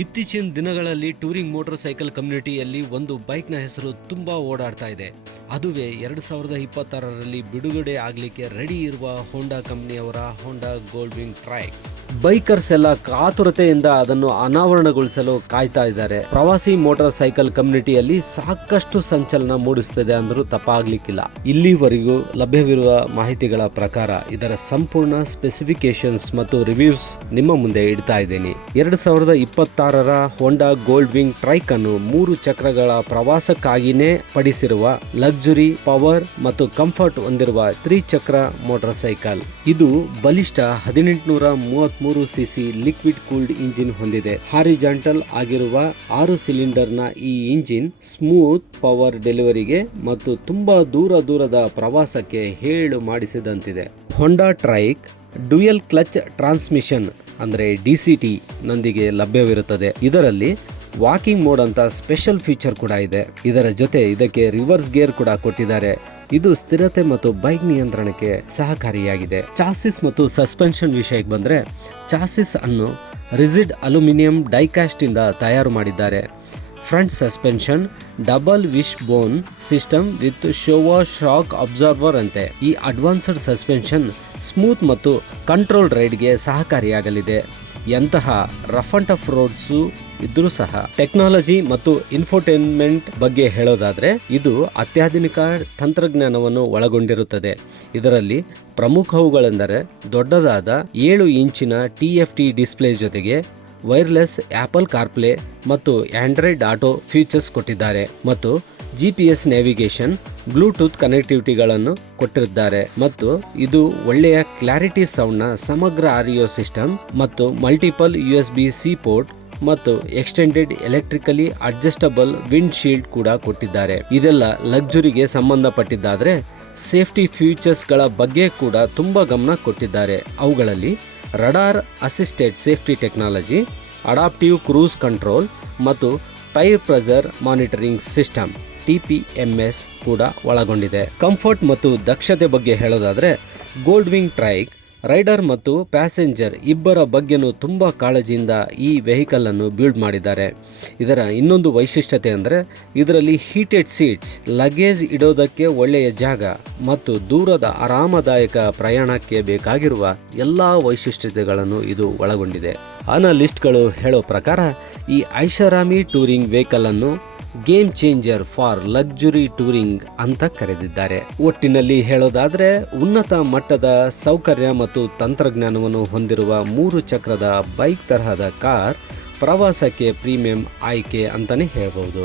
ಇತ್ತೀಚಿನ ದಿನಗಳಲ್ಲಿ touring motor cycle ಕಮ್ಯುನಿಟಿಯಲ್ಲಿ ಒಂದು ಬೈಕ್ನ ಹೆಸರು ತುಂಬಾ ಓಡಾಡ್ತಾ ಇದೆ. ಅದುವೇ 2026ರಲ್ಲಿ ಬಿಡುಗಡೆ ಆಗಲಿಕ್ಕೆ ರೆಡಿ ಇರುವ ಹೋಂಡಾ ಕಂಪನಿಯವರ ಹೋಂಡಾ ಗೋಲ್ಡ್ವಿಂಗ್ ಟ್ರೈಕ್. ಬೈಕರ್ಸ್ ಎಲ್ಲ ಕಾತುರತೆಯಿಂದ ಅದನ್ನು ಅನಾವರಣಗೊಳಿಸಲು ಕಾಯ್ತಾ ಇದ್ದಾರೆ. ಪ್ರವಾಸಿ ಮೋಟಾರ್ ಸೈಕಲ್ ಕಮ್ಯುನಿಟಿಯಲ್ಲಿ ಸಾಕಷ್ಟು ಸಂಚಲನ ಮೂಡಿಸುತ್ತದೆ ಅಂದ್ರೂ ತಪ್ಪಾಗ್ಲಿಕ್ಕಿಲ್ಲ. ಇಲ್ಲಿವರೆಗೂ ಲಭ್ಯವಿರುವ ಮಾಹಿತಿಗಳ ಪ್ರಕಾರ ಇದರ ಸಂಪೂರ್ಣ ಸ್ಪೆಸಿಫಿಕೇಶನ್ಸ್ ಮತ್ತು ರಿವ್ಯೂಸ್ ನಿಮ್ಮ ಮುಂದೆ ಇಡ್ತಾ ಇದ್ದೀನಿ. 2026ರ ಹೋಂಡಾ ಗೋಲ್ಡ್ ವಿಂಗ್ ಟ್ರೈಕ್ ಅನ್ನು 3 ಚಕ್ರಗಳ ಪ್ರವಾಸಕ್ಕಾಗಿನೇ ಪಡಿಸಿರುವ ಲಕ್ಸುರಿ, ಪವರ್ ಮತ್ತು ಕಂಫರ್ಟ್ ಹೊಂದಿರುವ ತ್ರಿಚಕ್ರ ಮೋಟಾರ್ ಸೈಕಲ್. ಇದು ಬಲಿಷ್ಠ 1833 ಸಿಸಿ ಲಿಕ್ವಿಡ್ ಕೂಲ್ಡ್ ಇಂಜಿನ್ ಹೊಂದಿದೆ. ಹಾರಿಜಾಂಟಲ್ ಆಗಿರುವ 6 ಸಿಲಿಂಡರ್ನ ಈ ಇಂಜಿನ್ ಸ್ಮೂತ್ ಪವರ್ ಡೆಲಿವರಿಗೆ ಮತ್ತು ತುಂಬಾ ದೂರದ ಪ್ರವಾಸಕ್ಕೆ ಹೇಳು ಮಾಡಿಸಿದಂತಿದೆ. ಹೋಂಡಾ ಟ್ರೈಕ್ ಡ್ಯುಯಲ್ ಕ್ಲಚ್ ಟ್ರಾನ್ಸ್ಮಿಷನ್ ಅಂದರೆ DCT ನೊಂದಿಗೆ ಲಭ್ಯವಿರುತ್ತದೆ. ಇದರಲ್ಲಿ ವಾಕಿಂಗ್ ಮೋಡ್ ಅಂತ ಸ್ಪೆಷಲ್ ಫೀಚರ್ ಕೂಡ ಇದೆ. ಇದರ ಜೊತೆ ಇದಕ್ಕೆ ರಿವರ್ಸ್ ಗೇರ್ ಕೂಡ ಕೊಟ್ಟಿದ್ದಾರೆ. ಇದು ಸ್ಥಿರತೆ ಮತ್ತು ಬೈಕ್ ನಿಯಂತ್ರಣಕ್ಕೆ ಸಹಕಾರಿಯಾಗಿದೆ. ಚಾಸಿಸ್ ಮತ್ತು ಸಸ್ಪೆನ್ಷನ್ ವಿಷಯಕ್ಕೆ ಬಂದರೆ, ಚಾಸಿಸ್ ಅನ್ನು ರಿಜಿಡ್ ಅಲ್ಯೂಮಿನಿಯಂ ಡೈಕಾಸ್ಟ್ ಇಂದ ತಯಾರು ಮಾಡಿದ್ದಾರೆ. Front suspension double wishbone system with Showa shock absorber ಅಂತೆ. ಈ ಅಡ್ವಾನ್ಸ್ಡ್ ಸಸ್ಪೆನ್ಷನ್ ಸ್ಮೂತ್ ಮತ್ತು ಕಂಟ್ರೋಲ್ ರೈಡ್ಗೆ ಸಹಕಾರಿಯಾಗಲಿದೆ. ಎಂತಹ ರಫ್ ಅಂಡ್ ಟಫ್ ರೋಡ್ಸು ಇದ್ರೂ ಸಹ ಟೆಕ್ನಾಲಜಿ ಮತ್ತು ಇನ್ಫೋಟೈನ್ಮೆಂಟ್ ಬಗ್ಗೆ ಹೇಳೋದಾದ್ರೆ, ಇದು ಅತ್ಯಾಧುನಿಕ ತಂತ್ರಜ್ಞಾನವನ್ನು ಒಳಗೊಂಡಿರುತ್ತದೆ. ಇದರಲ್ಲಿ ಪ್ರಮುಖವುಗಳೆಂದರೆ ದೊಡ್ಡದಾದ 7 ಇಂಚಿನ TFT ಡಿಸ್ಪ್ಲೇ ಜೊತೆಗೆ ವೈರ್ಲೆಸ್ ಆಪಲ್ ಕಾರ್ಪ್ಲೇ ಮತ್ತು ಆಂಡ್ರಾಯ್ಡ್ ಆಟೋ ಫೀಚರ್ಸ್ ಕೊಟ್ಟಿದ್ದಾರೆ ಮತ್ತು GPS ನ್ಯಾವಿಗೇಷನ್, ಬ್ಲೂಟೂತ್ ಕನೆಕ್ಟಿವಿಟಿಗಳನ್ನು ಕೊಟ್ಟಿದ್ದಾರೆ ಮತ್ತು ಇದು ಒಳ್ಳೆಯ ಕ್ಲಾರಿಟಿ ಸೌಂಡ್ನ ಸಮಗ್ರ ಆಡಿಯೋ ಸಿಸ್ಟಮ್ ಮತ್ತು ಮಲ್ಟಿಪಲ್ USB-C ಪೋರ್ಟ್ ಮತ್ತು extended electrically adjustable wind shield ಕೂಡ ಕೊಟ್ಟಿದ್ದಾರೆ. ಇದೆಲ್ಲ ಲಕ್ಸುರಿಗೆ ಸಂಬಂಧಪಟ್ಟಿದ್ದಾದ್ರೆ ಸೇಫ್ಟಿ ಫೀಚರ್ಸ್ಗಳ ಬಗ್ಗೆ ಕೂಡ ತುಂಬಾ ಗಮನ ಕೊಟ್ಟಿದ್ದಾರೆ. ಅವುಗಳಲ್ಲಿ radar assisted safety technology, adaptive cruise control ಮತ್ತು tyre pressure monitoring system TPMS ಕೂಡ ಒಳಗೊಂಡಿದೆ. ಕಂಫರ್ಟ್ ಮತ್ತು ದಕ್ಷತೆ ಬಗ್ಗೆ ಹೇಳೋದಾದ್ರೆ, ಗೋಲ್ಡ್ ವಿಂಗ್ ಟ್ರೈಕ್ ರೈಡರ್ ಮತ್ತು ಪ್ಯಾಸೆಂಜರ್ ಇಬ್ಬರ ಬಗ್ಗೆನೂ ತುಂಬಾ ಕಾಳಜಿಯಿಂದ ಈ ವೆಹಿಕಲ್ ಅನ್ನು ಬಿಲ್ಡ್ ಮಾಡಿದ್ದಾರೆ. ಇದರ ಇನ್ನೊಂದು ವೈಶಿಷ್ಟ್ಯತೆ ಅಂದರೆ ಇದರಲ್ಲಿ ಹೀಟೆಡ್ ಸೀಟ್ಸ್, ಲಗೇಜ್ ಇಡೋದಕ್ಕೆ ಒಳ್ಳೆಯ ಜಾಗ ಮತ್ತು ದೂರದ ಆರಾಮದಾಯಕ ಪ್ರಯಾಣಕ್ಕೆ ಬೇಕಾಗಿರುವ ಎಲ್ಲಾ ವೈಶಿಷ್ಟ್ಯತೆಗಳನ್ನು ಇದು ಒಳಗೊಂಡಿದೆ. ಅನಲಿಸ್ಟ್ಗಳು ಹೇಳೋ ಪ್ರಕಾರ ಈ ಐಷಾರಾಮಿ ಟೂರಿಂಗ್ ವೆಹಿಕಲ್ ಅನ್ನು game changer for luxury touring ಅಂತ ಕರೆದಿದ್ದಾರೆ. ಒಟ್ಟಿನಲ್ಲಿ ಹೇಳೋದಾದ್ರೆ, ಉನ್ನತ ಮಟ್ಟದ ಸೌಕರ್ಯ ಮತ್ತು ತಂತ್ರಜ್ಞಾನವನ್ನು ಹೊಂದಿರುವ 3 ಚಕ್ರದ ಬೈಕ್ ತರಹದ ಕಾರ್ ಪ್ರವಾಸಕ್ಕೆ ಪ್ರೀಮಿಯಂ ಆಯ್ಕೆ ಅಂತಾನೆ ಹೇಳ್ಬಹುದು.